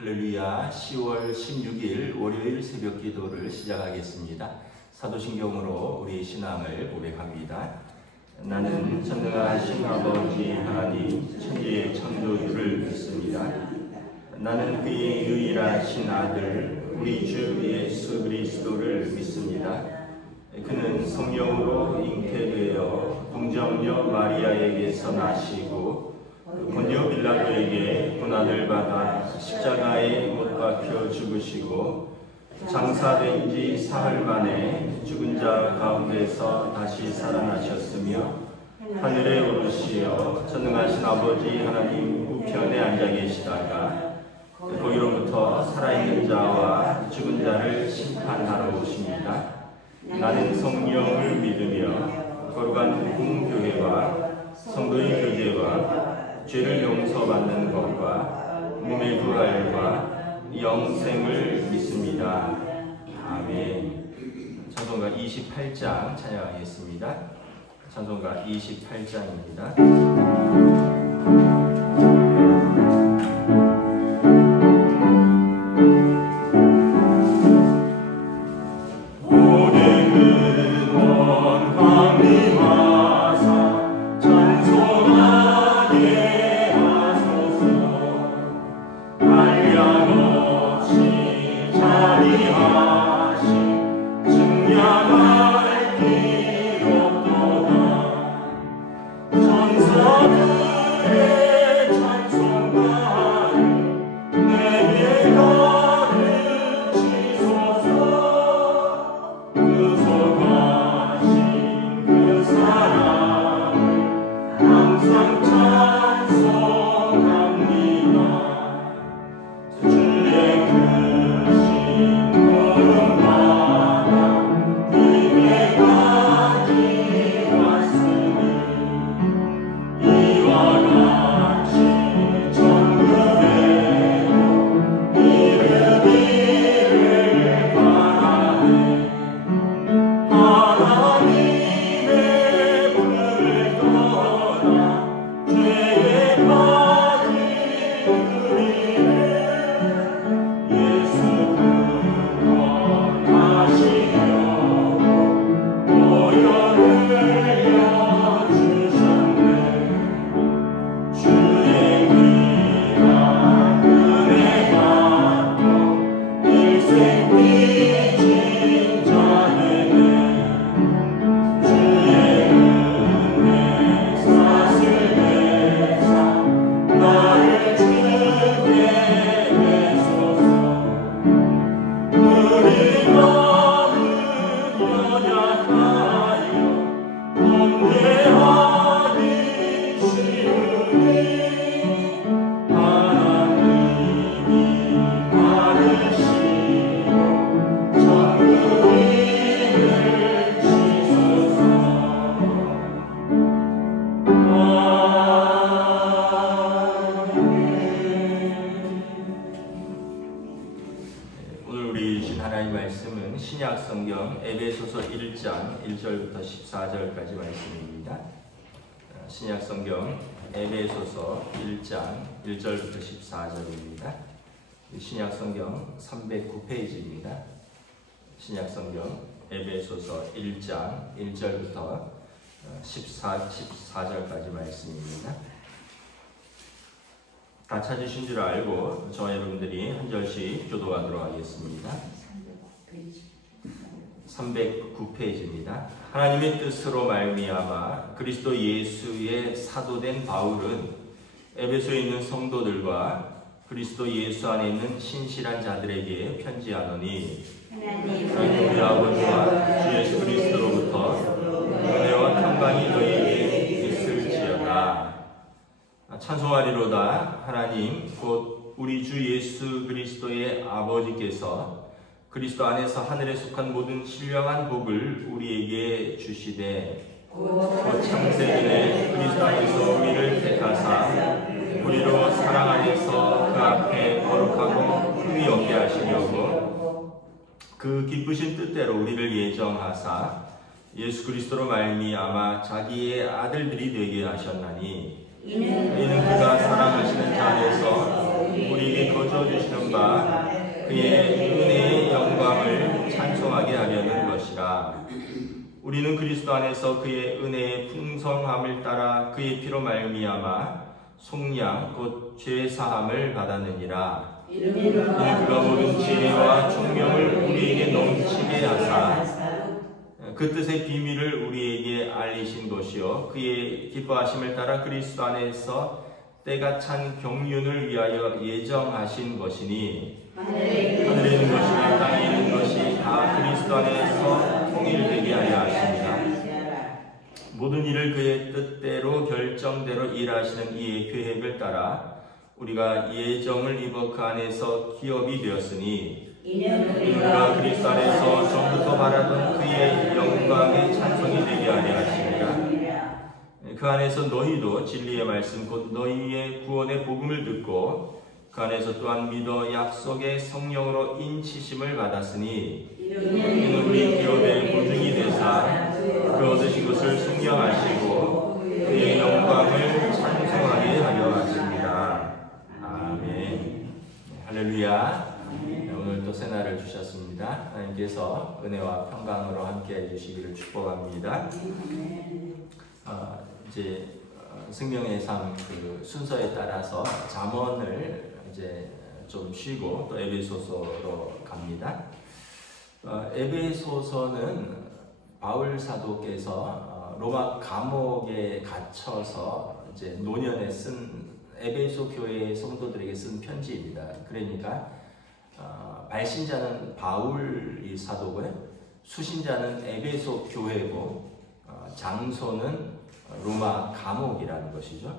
할렐루야. 10월 16일 월요일 새벽 기도를 시작하겠습니다. 사도신경으로 우리 신앙을 고백합니다. 나는 전능하신 아버지 하나님 천지의 창조주를 믿습니다. 나는 그의 유일하신 아들 우리 주 예수 그리스도를 믿습니다. 그는 성령으로 잉태되어 동정녀 마리아에게서 나시고 본디오 빌라도에게 고난을 받아 십자가에 못 박혀 죽으시고 장사된 지 사흘 만에 죽은 자 가운데서 다시 살아나셨으며 하늘에 오르시어 전능하신 아버지 하나님 우편에 앉아 계시다가 거기로부터 살아있는 자와 죽은 자를 심판하러 오십니다. 나는 성령을 믿으며 거룩한 공교회와 성도의 교제와 죄를 용서받는 것과 몸의 부활과 영생을 믿습니다. 아멘. 찬송가 28장 찬양하겠습니다. 찬송가 28장입니다. 신약성경 에베소서 1장 1절부터 14절까지 말씀입니다. 신약성경 에베소서 1장 1절부터 14절입니다. 신약성경 309페이지입니다. 신약성경 에베소서 1장 1절부터 14절까지 말씀입니다. 다 찾으신 줄 알고 저와 여러분들이 한 절씩 교도하도록 하겠습니다. 309페이지입니다. 하나님의 뜻으로 말미암아 그리스도 예수의 사도된 바울은 에베소에 있는 성도들과 그리스도 예수 안에 있는 신실한 자들에게 편지하노니 하나님 우리 아버지와 주 예수 그리스도로부터 은혜와 평강이 너희에게 있을지어다. 찬송하리로다. 하나님 곧 우리 주 예수 그리스도의 아버지께서 그리스도 안에서 하늘에 속한 모든 신령한 복을 우리에게 주시되 곧 창세전에 그리스도 안에서 우리를 택하사 우리로 사랑 안에서 그 앞에 거룩하고 흠이 없게 하시려고 그 기쁘신 뜻대로 우리를 예정하사 예수 그리스도로 말미암아 자기의 아들들이 되게 하셨나니 이는 그가 사랑하시는 자 안에서 우리에게 거저 주시는 바 그의 은혜의 영광을 찬송하게 하려는 것이라. 우리는 그리스도 안에서 그의 은혜의 풍성함을 따라 그의 피로 말미암아 속량 곧 죄 사함을 받았느니라. 이는 그가 모든 지혜와 총명을 우리에게 넘치게 하사 그 뜻의 비밀을 우리에게 알리신 것이요 그의 기뻐하심을 따라 그리스도 안에서 때가 찬 경륜을 위하여 예정하신 것이니 하늘에 있는 것이나 땅에 있는 것이 다 그리스도 안에서 통일되게 하려 하십니다. 모든 일을 그의 뜻대로 결정대로 일하시는 이의 계획을 따라 우리가 예정을 입어 그 안에서 기업이 되었으니 이는 우리가 그리스도 안에서 전부터 바라던 그의 영광의 찬송이 되게 하려 하십니다. 그 안에서 너희도 진리의 말씀 곧 너희의 구원의 복음을 듣고 그 안에서 또한 믿어 약속의 성령으로 인치심을 받았으니 이는 우리 기업의 보증이 되사 그 얻으신 것을 순경하시고 그의 영광을 찬송하게 하려 하십니다. 아멘. 할렐루야. 오늘 또 새날을 주셨습니다. 하나님께서 은혜와 평강으로 함께 해주시기를 축복합니다. 이제 생명의 삶 그 순서에 따라서 잠언을 이제 좀 쉬고 또 에베소서로 갑니다. 에베소서는 바울 사도께서 로마 감옥에 갇혀서 이제 노년에 쓴 에베소 교회 성도들에게 쓴 편지입니다. 그러니까 발신자는 바울이 사도고요, 수신자는 에베소 교회고 장소는 로마 감옥이라는 것이죠.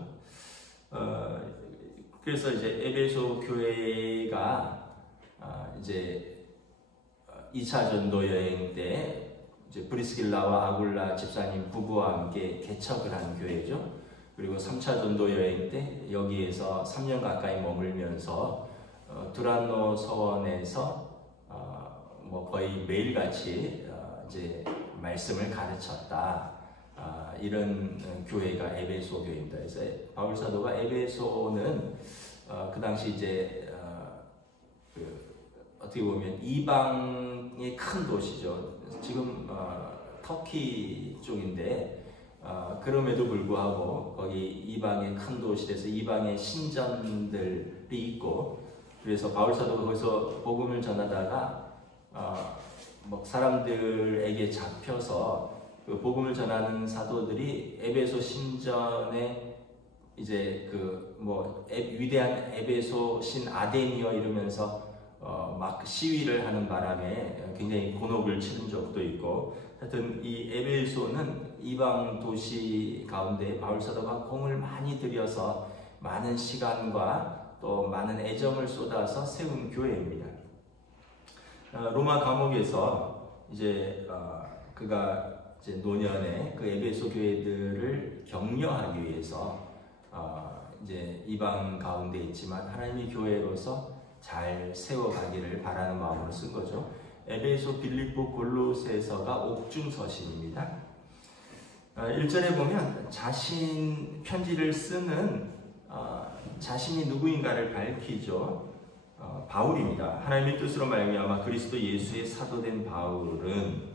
그래서 이제 에베소 교회가 이제 2차 전도 여행 때 이제 브리스길라와 아굴라 집사님 부부와 함께 개척을 한 교회죠. 그리고 3차 전도 여행 때 여기에서 3년 가까이 머물면서 두란노 서원에서 뭐 거의 매일같이 이제 말씀을 가르쳤다. 이런 교회가 에베소 교회입니다. 그래서 바울 사도가 에베소는 그 당시 이제 어떻게 보면 이방의 큰 도시죠. 지금 터키 쪽인데 그럼에도 불구하고 거기 이방의 큰 도시에서 이방의 신전들이 있고, 그래서 바울 사도가 거기서 복음을 전하다가 뭐 사람들에게 잡혀서 그 복음을 전하는 사도들이 에베소 신전에 이제 그 뭐 위대한 에베소 신 아데니어 이러면서 막 시위를 하는 바람에 굉장히 곤혹을 치른 적도 있고, 하여튼 이 에베소는 이방 도시 가운데 바울 사도가 공을 많이 들여서 많은 시간과 또 많은 애정을 쏟아서 세운 교회입니다. 로마 감옥에서 이제 그가 이제 노년에 그 에베소 교회들을 격려하기 위해서 이제 이방 가운데 있지만 하나님의 교회로서 잘 세워가기를 바라는 마음으로 쓴 거죠. 에베소, 빌립보, 골로새서가 옥중서신입니다. 1절에 보면 자신 편지를 쓰는 자신이 누구인가를 밝히죠. 바울입니다. 하나님의 뜻으로 말미암아 그리스도 예수의 사도된 바울은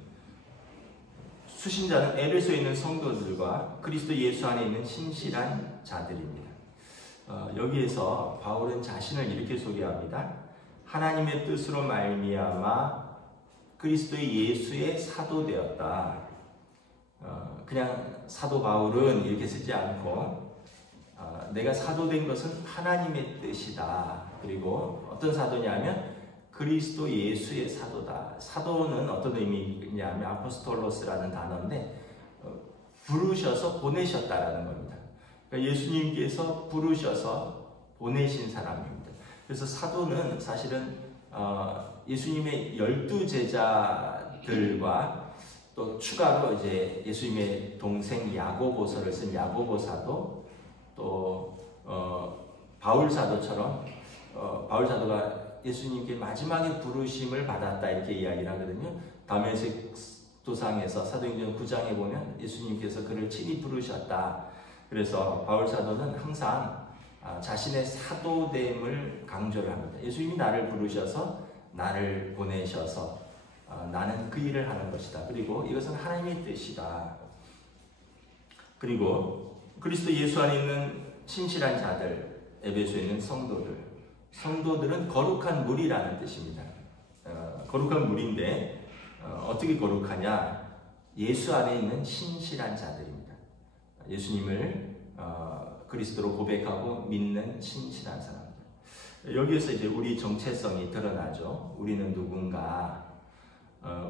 수신자는 에베소에 있는 성도들과 그리스도 예수 안에 있는 신실한 자들입니다. 여기에서 바울은 자신을 이렇게 소개합니다. 하나님의 뜻으로 말미암아 그리스도 예수의 사도되었다. 그냥 사도 바울은 이렇게 쓰지 않고 내가 사도된 것은 하나님의 뜻이다. 그리고 어떤 사도냐면 그리스도 예수의 사도다. 사도는 어떤 의미냐면 아포스톨로스라는 단어인데 부르셔서 보내셨다라는 겁니다. 그러니까 예수님께서 부르셔서 보내신 사람입니다. 그래서 사도는 사실은 예수님의 12제자들과 또 추가로 이제 예수님의 동생 야고보서를 쓴 야고보 사도, 또 바울 사도처럼 바울 사도가 예수님께 마지막에 부르심을 받았다 이렇게 이야기를 하거든요. 다메섹 도상에서 사도행전 9장에 보면 예수님께서 그를 친히 부르셨다. 그래서 바울 사도는 항상 자신의 사도됨을 강조를 합니다. 예수님이 나를 부르셔서 나를 보내셔서 나는 그 일을 하는 것이다. 그리고 이것은 하나님의 뜻이다. 그리고 그리스도 예수 안에 있는 신실한 자들, 에베소에 있는 성도들은 거룩한 물이라는 뜻입니다. 거룩한 물인데 어떻게 거룩하냐? 예수 안에 있는 신실한 자들입니다. 예수님을 그리스도로 고백하고 믿는 신실한 사람들. 여기에서 이제 우리 정체성이 드러나죠. 우리는 누군가?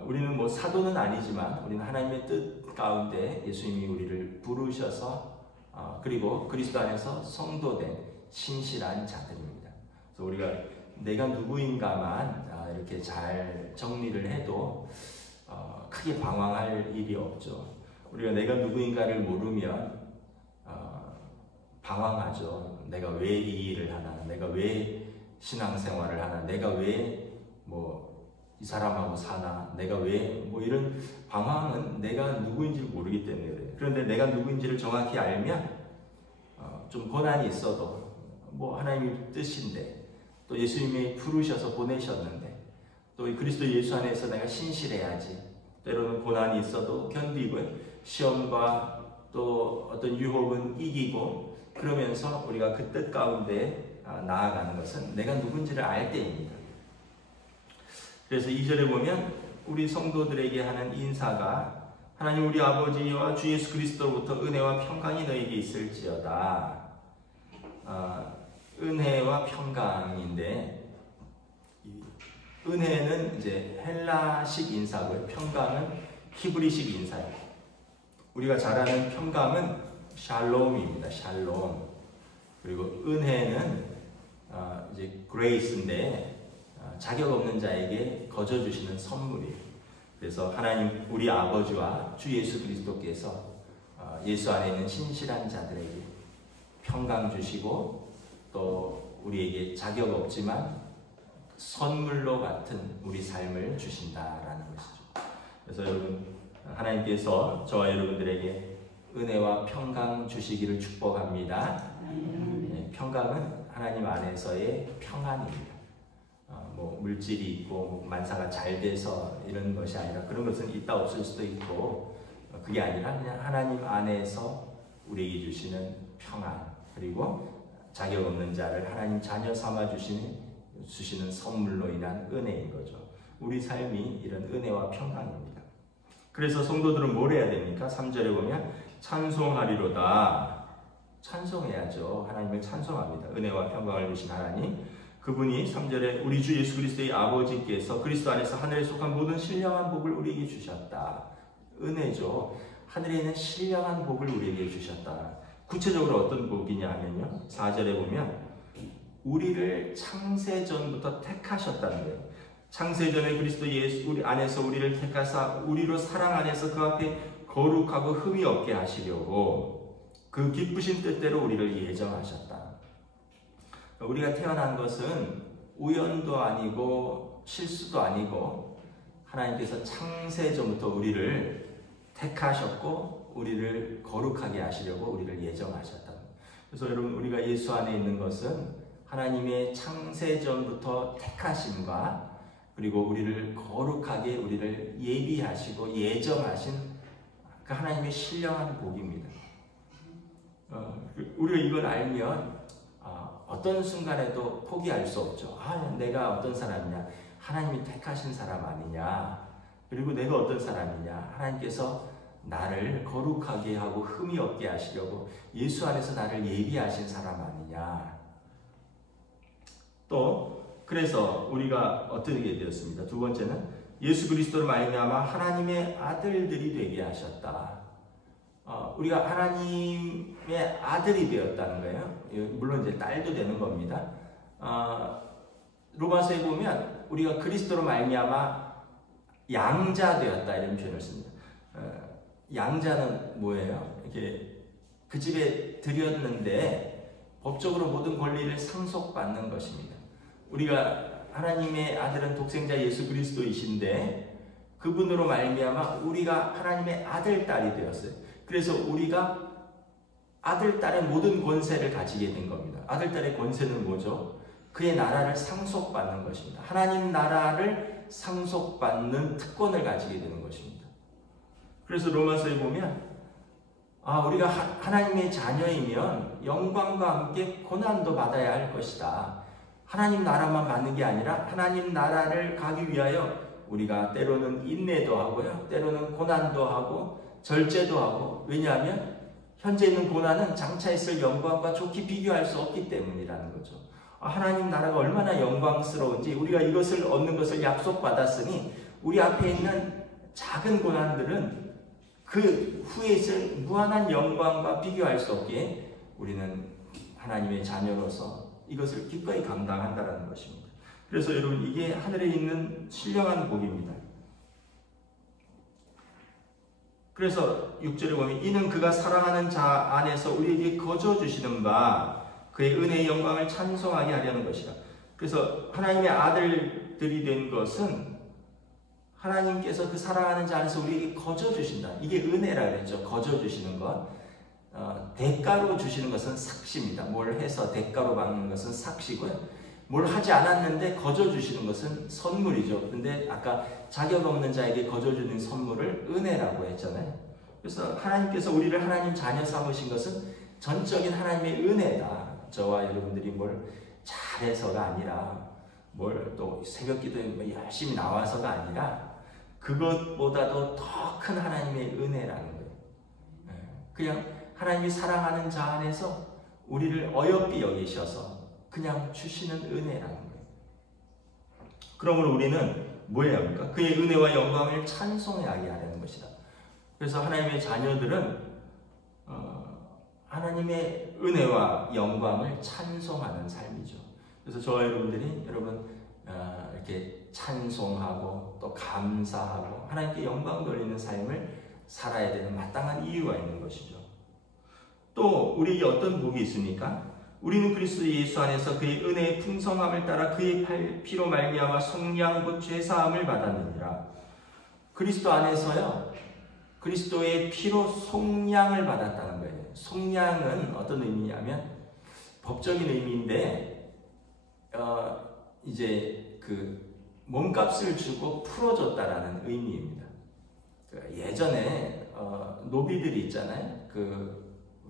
우리는 뭐 사도는 아니지만 우리는 하나님의 뜻 가운데 예수님이 우리를 부르셔서 그리고 그리스도 안에서 성도된 신실한 자들입니다. 그래서 우리가 내가 누구인가만 이렇게 잘 정리를 해도 크게 방황할 일이 없죠. 우리가 내가 누구인가를 모르면 방황하죠. 내가 왜 이 일을 하나? 내가 왜 신앙생활을 하나? 내가 왜 이 사람하고 사나? 내가 왜 이런 방황은 내가 누구인지를 모르기 때문에 그래요. 그런데 내가 누구인지를 정확히 알면 좀 고난이 있어도 하나님의 뜻인데 또 예수님이 부르셔서 보내셨는데 또 이 그리스도 예수 안에서 내가 신실해야지. 때로는 고난이 있어도 견디고 시험과 또 어떤 유혹은 이기고 그러면서 우리가 그 뜻 가운데 나아가는 것은 내가 누군지를 알 때입니다. 그래서 2절에 보면 우리 성도들에게 하는 인사가 하나님 우리 아버지와 주 예수 그리스도로부터 은혜와 평강이 너에게 있을지어다. 은혜와 평강인데 은혜는 이제 헬라식 인사고요. 평강은 히브리식 인사예요. 우리가 잘 아는 평강은 샬롬입니다. 샬롬. 그리고 은혜는 이제 그레이스인데 자격 없는 자에게 거저 주시는 선물이에요. 그래서 하나님 우리 아버지와 주 예수 그리스도께서 예수 안에 있는 신실한 자들에게 평강 주시고 또 우리에게 자격 없지만 선물로 같은 우리 삶을 주신다라는 것이죠. 그래서 여러분 하나님께서 저와 여러분들에게 은혜와 평강 주시기를 축복합니다. 네, 평강은 하나님 안에서의 평안입니다. 물질이 있고 만사가 잘 돼서 이런 것이 아니라 그런 것은 있다 없을 수도 있고 그게 아니라 그냥 하나님 안에서 우리에게 주시는 평안 그리고 자격 없는 자를 하나님 자녀 삼아 주시는 선물로 인한 은혜인 거죠. 우리 삶이 이런 은혜와 평강입니다. 그래서 성도들은 뭘 해야 됩니까? 3절에 보면 찬송하리로다. 찬송해야죠. 하나님을 찬송합니다. 은혜와 평강을 주신 하나님. 그분이 3절에 우리 주 예수 그리스도의 아버지께서 그리스도 안에서 하늘에 속한 모든 신령한 복을 우리에게 주셨다. 은혜죠. 하늘에 있는 신령한 복을 우리에게 주셨다. 구체적으로 어떤 복이냐 하면요. 4절에 보면 우리를 창세전부터 택하셨다는 거예요. 창세전에 그리스도 예수 우리 안에서 우리를 택하사 우리로 사랑 안에서 그 앞에 거룩하고 흠이 없게 하시려고 그 기쁘신 뜻대로 우리를 예정하셨다. 우리가 태어난 것은 우연도 아니고 실수도 아니고 하나님께서 창세전부터 우리를 택하셨고 우리를 거룩하게 하시려고 우리를 예정하셨다. 그래서 여러분 우리가 예수 안에 있는 것은 하나님의 창세전부터 택하심과 그리고 우리를 거룩하게 우리를 예비하시고 예정하신 그 하나님의 신령한 복입니다. 우리가 이걸 알면 어떤 순간에도 포기할 수 없죠. 내가 어떤 사람이냐? 하나님이 택하신 사람 아니냐? 그리고 내가 어떤 사람이냐? 하나님께서 나를 거룩하게 하고 흠이 없게 하시려고 예수 안에서 나를 예비하신 사람 아니냐? 또 그래서 우리가 어떻게 되었습니다? 두 번째는 예수 그리스도로 말미암아 하나님의 아들들이 되게 하셨다. 우리가 하나님의 아들이 되었다는 거예요. 물론 이제 딸도 되는 겁니다. 로마서에 보면 우리가 그리스도로 말미암아 양자 되었다 이런 표현을 씁니다. 양자는 뭐예요? 이렇게 그 집에 들였는데 법적으로 모든 권리를 상속받는 것입니다. 우리가 하나님의 아들은 독생자 예수 그리스도이신데 그분으로 말미암아 우리가 하나님의 아들, 딸이 되었어요. 그래서 우리가 아들, 딸의 모든 권세를 가지게 된 겁니다. 아들, 딸의 권세는 뭐죠? 그의 나라를 상속받는 것입니다. 하나님 나라를 상속받는 특권을 가지게 되는 것입니다. 그래서 로마서에 보면 우리가 하나님의 자녀이면 영광과 함께 고난도 받아야 할 것이다. 하나님 나라만 받는 게 아니라 하나님 나라를 가기 위하여 우리가 때로는 인내도 하고요, 때로는 고난도 하고 절제도 하고, 왜냐하면 현재 있는 고난은 장차 있을 영광과 좋게 비교할 수 없기 때문이라는 거죠. 하나님 나라가 얼마나 영광스러운지, 우리가 이것을 얻는 것을 약속받았으니 우리 앞에 있는 작은 고난들은 그 후에 있을 무한한 영광과 비교할 수 없기에 우리는 하나님의 자녀로서 이것을 기꺼이 감당한다는 것입니다. 그래서 여러분, 이게 하늘에 있는 신령한 복입니다. 그래서 6절에 보면 이는 그가 사랑하는 자 안에서 우리에게 거저 주시는 바 그의 은혜의 영광을 찬송하게 하려는 것이다. 그래서 하나님의 아들들이 된 것은 하나님께서 그 사랑하는 자 안에서 우리에게 거저 주신다. 이게 은혜라 그랬죠. 거저 주시는 것. 대가로 주시는 것은 삭시입니다. 뭘 해서 대가로 받는 것은 삭시고요. 뭘 하지 않았는데 거저 주시는 것은 선물이죠. 근데 아까 자격 없는 자에게 거저 주는 선물을 은혜라고 했잖아요. 그래서 하나님께서 우리를 하나님 자녀 삼으신 것은 전적인 하나님의 은혜다. 저와 여러분들이 뭘 잘해서가 아니라, 뭘 또 새벽 기도에 열심히 나와서가 아니라, 그것보다도 더 큰 하나님의 은혜라는 거예요. 그냥 하나님이 사랑하는 자 안에서 우리를 어여삐 여기셔서 그냥 주시는 은혜라는 거예요. 그러므로 우리는 뭐 해야 합니까? 그의 은혜와 영광을 찬송하게 하려는 것이다. 그래서 하나님의 자녀들은 하나님의 은혜와 영광을 찬송하는 삶이죠. 그래서 저와 여러분들이 이렇게 찬송하고 또 감사하고 하나님께 영광 돌리는 삶을 살아야 되는 마땅한 이유가 있는 것이죠. 또 우리에게 어떤 복이 있습니까? 우리는 그리스도 예수 안에서 그의 은혜의 풍성함을 따라 그의 피로 말미암아 속량 곧 죄사함을 받았느니라. 그리스도 안에서요, 그리스도의 피로 속량을 받았다는 거예요. 속량은 어떤 의미냐면 법적인 의미인데, 이제 그 몸값을 주고 풀어줬다라는 의미입니다. 예전에 노비들이 있잖아요.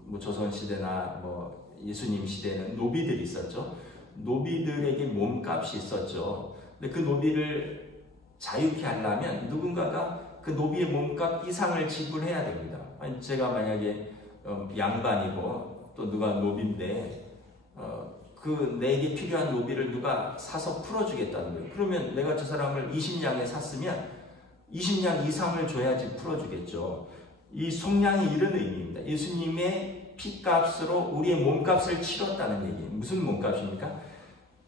뭐 조선 시대나 뭐 예수님 시대에는 노비들이 있었죠. 노비들에게 몸값이 있었죠. 근데 그 노비를 자유케 하려면 누군가가 그 노비의 몸값 이상을 지불해야 됩니다. 아니, 제가 만약에 양반이고 또 누가 노비인데 내게 필요한 노비를 누가 사서 풀어주겠다는 거예요. 그러면 내가 저 사람을 20냥에 샀으면 20냥 이상을 줘야지 풀어주겠죠. 이 속량이 이런 의미입니다. 예수님의 피값으로 우리의 몸값을 치렀다는 얘기예요. 무슨 몸값입니까?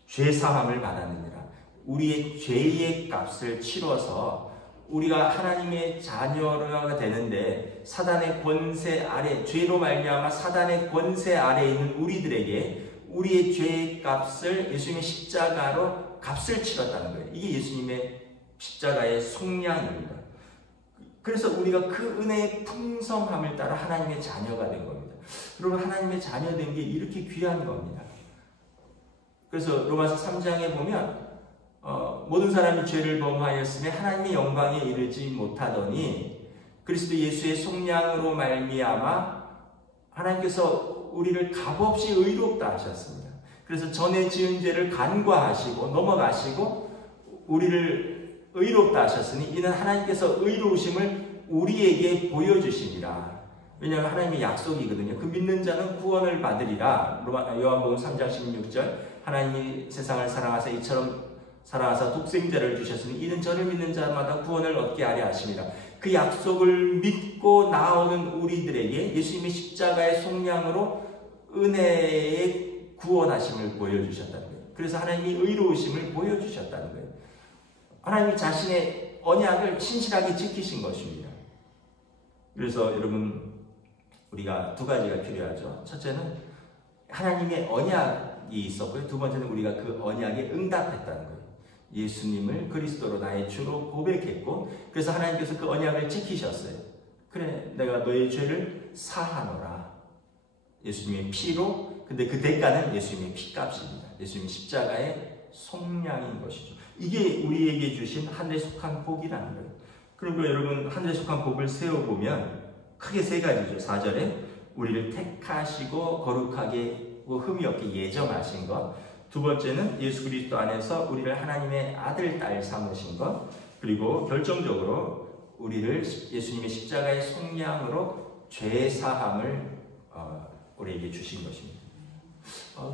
죄사함을 받았느니라. 우리의 죄의 값을 치러서 우리가 하나님의 자녀가 되는데 사단의 권세 아래, 죄로 말미암아 사단의 권세 아래에 있는 우리들에게 우리의 죄의 값을 예수님의 십자가로 값을 치렀다는 거예요. 이게 예수님의 십자가의 속량입니다. 그래서 우리가 그 은혜의 풍성함을 따라 하나님의 자녀가 된 겁니다. 여러분, 하나님의 자녀 된 게 이렇게 귀한 겁니다. 그래서 로마서 3장에 보면 모든 사람이 죄를 범하였으며 하나님의 영광에 이르지 못하더니 그리스도 예수의 속량으로 말미암아 하나님께서 우리를 값없이 의롭다 하셨습니다. 그래서 전에 지은 죄를 간과하시고 넘어가시고 우리를 의롭다 하셨으니 이는 하나님께서 의로우심을 우리에게 보여주시니라. 왜냐하면 하나님의 약속이거든요. 그 믿는 자는 구원을 받으리라. 요한복음 3장 16절 하나님이 세상을 사랑하사 이처럼 사랑하사 독생자를 주셨으니 이는 저를 믿는 자마다 구원을 얻게 하려 하십니다. 그 약속을 믿고 나오는 우리들에게 예수님의 십자가의 속량으로 은혜의 구원하심을 보여주셨다는 거예요. 그래서 하나님이 의로우심을 보여주셨다는 거예요. 하나님이 자신의 언약을 신실하게 지키신 것입니다. 그래서 여러분, 우리가 두 가지가 필요하죠. 첫째는 하나님의 언약이 있었고요. 두 번째는 우리가 그 언약에 응답했다는 거예요. 예수님을 그리스도로 나의 주로 고백했고, 그래서 하나님께서 그 언약을 지키셨어요. 그래, 내가 너의 죄를 사하노라. 예수님의 피로, 근데 그 대가는 예수님의 피값입니다. 예수님의 십자가의 속량인 것이죠. 이게 우리에게 주신 하늘에 속한 복이라는 거예요. 그리고 여러분, 하늘에 속한 복을 세워보면 크게 세 가지죠. 4절에 우리를 택하시고 거룩하게 흠이 없게 예정하신 것. 두 번째는 예수 그리스도 안에서 우리를 하나님의 아들, 딸 삼으신 것. 그리고 결정적으로 우리를 예수님의 십자가의 속량으로 죄사함을 우리에게 주신 것입니다.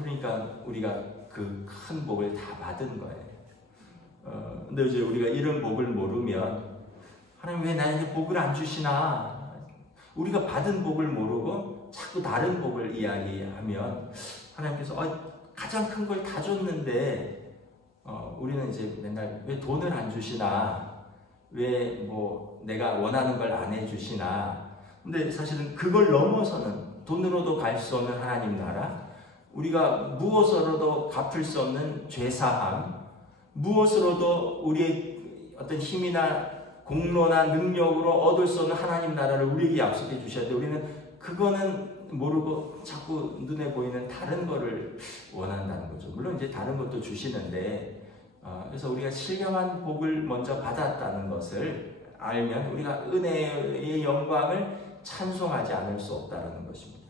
그러니까 우리가 그 큰 복을 다 받은 거예요. 근데 이제 우리가 이런 복을 모르면 하나님 왜 나에게 복을 안 주시나? 우리가 받은 복을 모르고 자꾸 다른 복을 이야기하면 하나님께서 가장 큰 걸 다 줬는데 우리는 이제 맨날 왜 돈을 안 주시나? 왜 뭐 내가 원하는 걸 안 해주시나? 근데 사실은 그걸 넘어서는 돈으로도 갈 수 없는 하나님 나라, 우리가 무엇으로도 갚을 수 없는 죄사함, 무엇으로도 우리의 어떤 힘이나 공로나 능력으로 얻을 수 없는 하나님 나라를 우리에게 약속해 주셨는데 우리는 그거는 모르고 자꾸 눈에 보이는 다른 거를 원한다는 거죠. 물론 이제 다른 것도 주시는데 그래서 우리가 신령한 복을 먼저 받았다는 것을 알면 우리가 은혜의 영광을 찬송하지 않을 수 없다는 것입니다.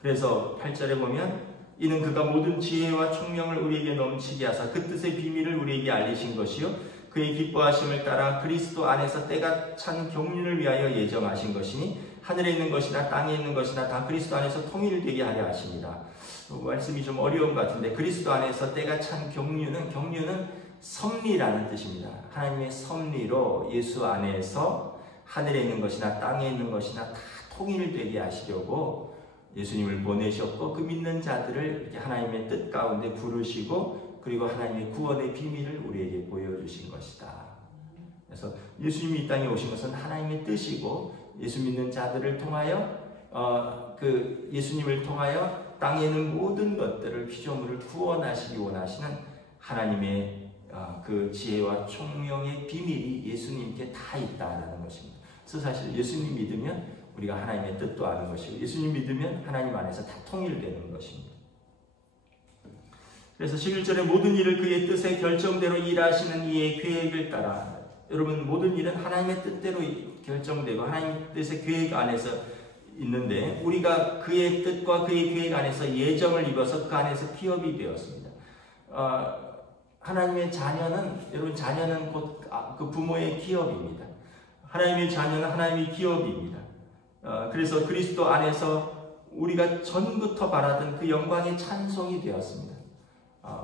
그래서 8절에 보면 이는 그가 모든 지혜와 총명을 우리에게 넘치게 하사 그 뜻의 비밀을 우리에게 알리신 것이요 그의 기뻐하심을 따라 그리스도 안에서 때가 찬 경륜을 위하여 예정하신 것이니 하늘에 있는 것이나 땅에 있는 것이나 다 그리스도 안에서 통일되게 하려 하십니다. 말씀이 좀 어려운 것 같은데 그리스도 안에서 때가 찬 경륜은 섭리라는 뜻입니다. 하나님의 섭리로 예수 안에서 하늘에 있는 것이나 땅에 있는 것이나 다 통일되게 하시려고 예수님을 보내셨고 그 믿는 자들을 이렇게 하나님의 뜻 가운데 부르시고 그리고 하나님의 구원의 비밀을 우리에게 보여주신 것이다. 그래서 예수님이 이 땅에 오신 것은 하나님의 뜻이고 예수 믿는 자들을 통하여 그 예수님을 통하여 땅에 있는 모든 것들을 피조물을 구원하시기 원하시는 하나님의 그 지혜와 총명의 비밀이 예수님께 다 있다라는 것입니다. 그래서 사실 예수님 믿으면 우리가 하나님의 뜻도 아는 것이고 예수님 믿으면 하나님 안에서 다 통일되는 것입니다. 그래서 11절에 모든 일을 그의 뜻의 결정대로 일하시는 이의 계획을 따라, 여러분 모든 일은 하나님의 뜻대로 결정되고 하나님의 뜻의 계획 안에서 있는데 우리가 그의 뜻과 그의 계획 안에서 예정을 입어서 그 안에서 기업이 되었습니다. 하나님의 자녀는, 여러분 자녀는 곧 그 부모의 기업입니다. 하나님의 자녀는 하나님의 기업입니다. 그래서 그리스도 안에서 우리가 전부터 바라던 그 영광의 찬송이 되었습니다.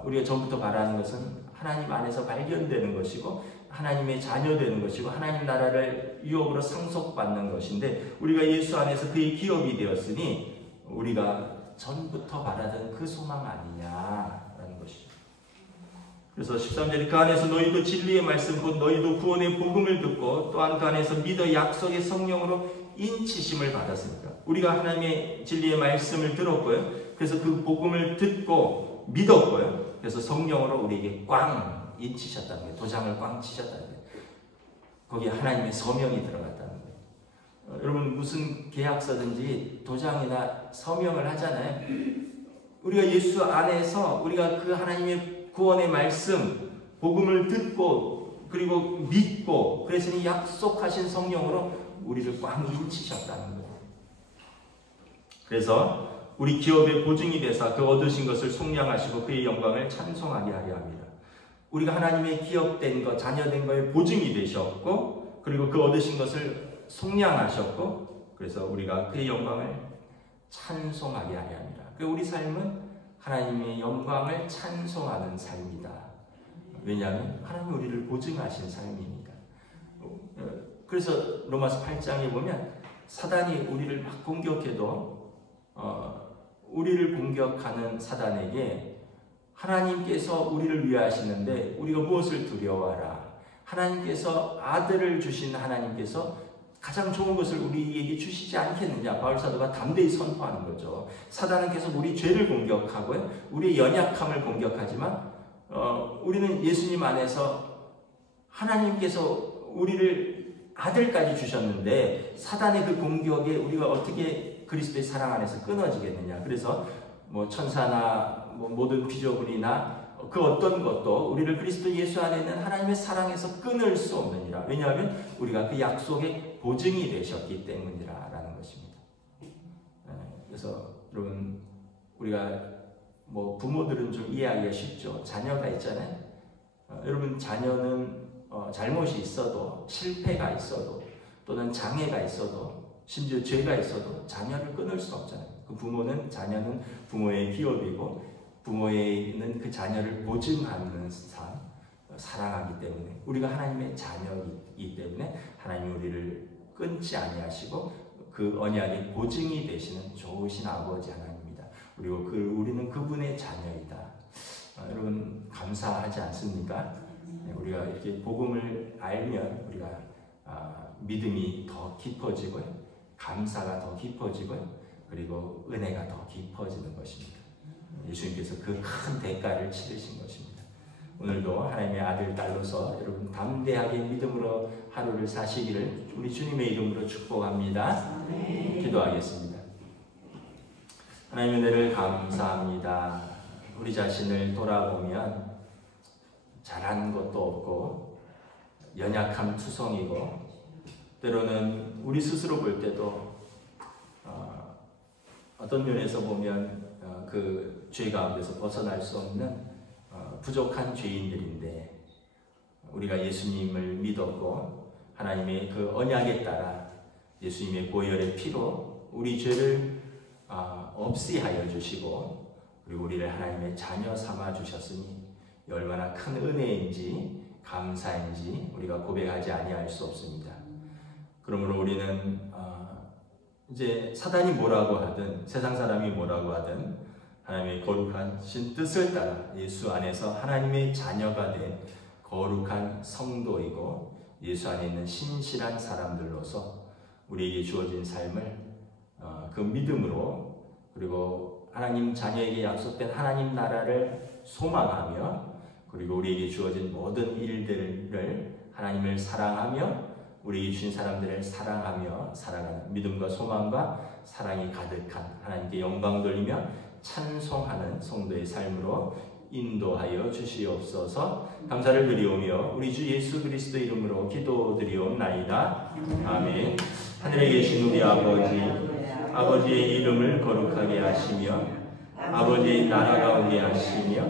우리가 전부터 바라는 것은 하나님 안에서 발견되는 것이고 하나님의 자녀 되는 것이고 하나님 나라를 유업으로 상속받는 것인데 우리가 예수 안에서 그의 기업이 되었으니 우리가 전부터 바라던 그 소망 아니냐라는 것이죠. 그래서 13절에 그 안에서 너희도 진리의 말씀 곧 너희도 구원의 복음을 듣고 또한 그 안에서 믿어 약속의 성령으로 인치심을 받았습니다. 우리가 하나님의 진리의 말씀을 들었고요. 그래서 그 복음을 듣고 믿었고요. 그래서 성령으로 우리에게 꽝 인치셨다는 거예요. 도장을 꽝 치셨다는 거예요. 거기에 하나님의 서명이 들어갔다는 거예요. 여러분 무슨 계약서든지 도장이나 서명을 하잖아요. 우리가 예수 안에서 우리가 그 하나님의 구원의 말씀, 복음을 듣고 그리고 믿고 그래서 약속하신 성령으로 우리를 꽝 인치셨다는 거예요. 그래서 우리 기업의 보증이 되사 그 얻으신 것을 속량하시고 그의 영광을 찬송하게 하려 합니다. 우리가 하나님의 기업된 것, 자녀된 것의 보증이 되셨고 그리고 그 얻으신 것을 속량하셨고 그래서 우리가 그의 영광을 찬송하게 하려 합니다. 우리 삶은 하나님의 영광을 찬송하는 삶이다. 왜냐하면 하나님이 우리를 보증하신 삶이니까. 그래서 로마서 8장에 보면 사단이 우리를 막 공격해도 우리를 공격하는 사단에게 하나님께서 우리를 위하시는데 우리가 무엇을 두려워하라. 하나님께서 아들을 주신 하나님께서 가장 좋은 것을 우리에게 주시지 않겠느냐. 바울사도가 담대히 선포하는 거죠. 사단은 계속 우리 죄를 공격하고요. 우리의 연약함을 공격하지만 우리는 예수님 안에서 하나님께서 우리를 아들까지 주셨는데 사단의 그 공격에 우리가 어떻게 그리스도의 사랑 안에서 끊어지겠느냐. 그래서 뭐 천사나 뭐 모든 피조물이나 그 어떤 것도 우리를 그리스도 예수 안에 있는 하나님의 사랑에서 끊을 수 없느니라. 왜냐하면 우리가 그 약속의 보증이 되셨기 때문이라라는 것입니다. 그래서 여러분, 우리가 뭐 부모들은 좀 이해하기가 쉽죠. 자녀가 있잖아요. 여러분, 자녀는 잘못이 있어도, 실패가 있어도, 또는 장애가 있어도, 심지어 죄가 있어도 자녀를 끊을 수 없잖아요. 그 부모는, 자녀는 부모의 기업이고 부모에는 그 자녀를 보증하는 삶, 사랑하기 때문에, 우리가 하나님의 자녀이기 때문에 하나님이 우리를 끊지 아니하시고 그 언약의 보증이 되시는 좋으신 아버지 하나님입니다. 그리고 우리는 그분의 자녀이다. 여러분, 감사하지 않습니까? 우리가 이렇게 복음을 알면 우리가 믿음이 더 깊어지고요, 감사가 더 깊어지고요, 그리고 은혜가 더 깊어지는 것입니다. 예수님께서 그 큰 대가를 치르신 것입니다. 오늘도 하나님의 아들, 딸로서 여러분 담대하게 믿음으로 하루를 사시기를 우리 주님의 이름으로 축복합니다. 기도하겠습니다. 하나님의 은혜를 감사합니다. 우리 자신을 돌아보면 잘한 것도 없고 연약한 투성이고, 때로는 우리 스스로 볼 때도 어떤 면에서 보면 그 죄 가운데서 벗어날 수 없는 부족한 죄인들인데, 우리가 예수님을 믿었고 하나님의 그 언약에 따라 예수님의 보혈의 피로 우리 죄를 없이 하여 주시고, 그리고 우리를 하나님의 자녀 삼아 주셨으니 얼마나 큰 은혜인지 감사인지 우리가 고백하지 아니할 수 없습니다. 그러므로 우리는 이제 사단이 뭐라고 하든, 세상 사람이 뭐라고 하든, 하나님의 거룩하신 뜻을 따라 예수 안에서 하나님의 자녀가 된 거룩한 성도이고 예수 안에 있는 신실한 사람들로서 우리에게 주어진 삶을 그 믿음으로, 그리고 하나님 자녀에게 약속된 하나님 나라를 소망하며, 그리고 우리에게 주어진 모든 일들을 하나님을 사랑하며 우리에게 주신 사람들을 사랑하며 살아가는 믿음과 소망과 사랑이 가득한, 하나님께 영광 돌리며 찬송하는 성도의 삶으로 인도하여 주시옵소서. 감사를 드리오며 우리 주 예수 그리스도 이름으로 기도드리옵나이다. 아멘. 하늘에 계신 우리 아버지의 이름을 거룩하게 하시며 아버지의 나라가 오게 하시며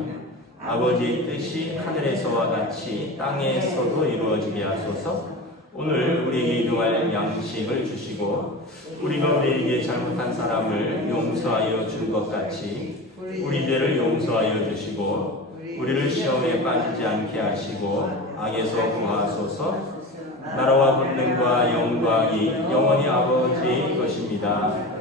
아버지의 뜻이 하늘에서와 같이 땅에서도 이루어지게 하소서. 오늘 우리에게 일용할 양식을 주시고 우리가 우리에게 잘못한 사람을 용서하여 준 것 같이 우리 죄를 용서하여 주시고 우리를 시험에 빠지지 않게 하시고 악에서 구하소서. 나라와 권능과 영광이 영원히 아버지의 것입니다.